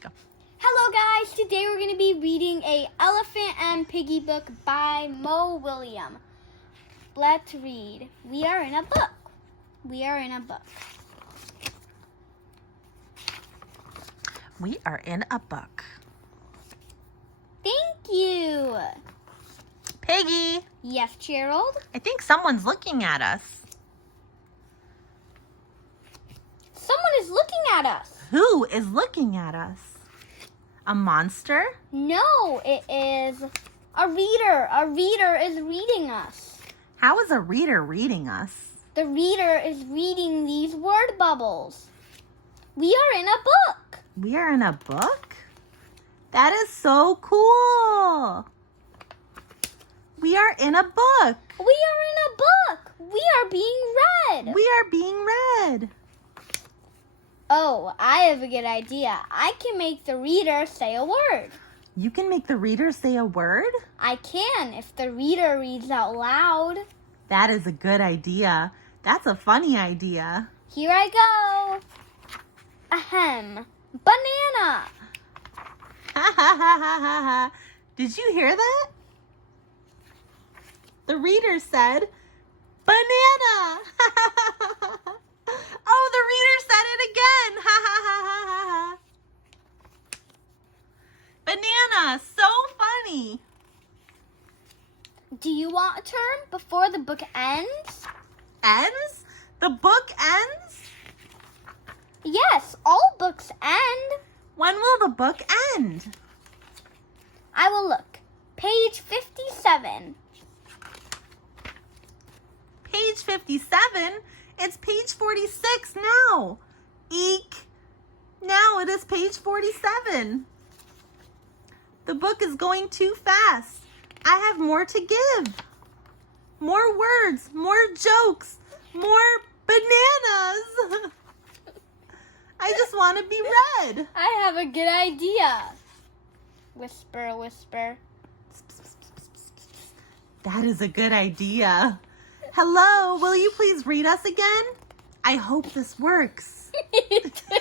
Go. Hello guys, today we're going to be reading a Elephant and Piggie book by Mo William. Let's read. We are in a book. We are in a book. We are in a book. Thank you. Piggie, Yes, Gerald? I think someone's looking at us. Someone is looking at us. Who is looking at us? A monster? No, it is a reader. A reader is reading us. How is a reader reading us? The reader is reading these word bubbles. We are in a book. We are in a book? That is so cool. We are in a book. We are in a book. We are being read. We are being read. Oh, I have a good idea. I can make the reader say a word. You can make the reader say a word? I can if the reader reads out loud. That is a good idea. That's a funny idea. Here I go. Ahem. Banana. Ha ha ha ha ha ha. Did you hear that? The reader said, banana. Oh, the reader said it again. Ha ha ha ha ha ha. Banana, so funny. Do you want a turn before the book ends? Ends? The book ends? Yes, all books end. When will the book end? I will look. Page 57. Page 57? It's page 46 now. Eek. Now it is page 47. The book is going too fast. I have more to give. More words, more jokes, more bananas. I just want to be read. I have a good idea. Whisper, whisper. That is a good idea. Hello, will you please read us again? I hope this works. Me too.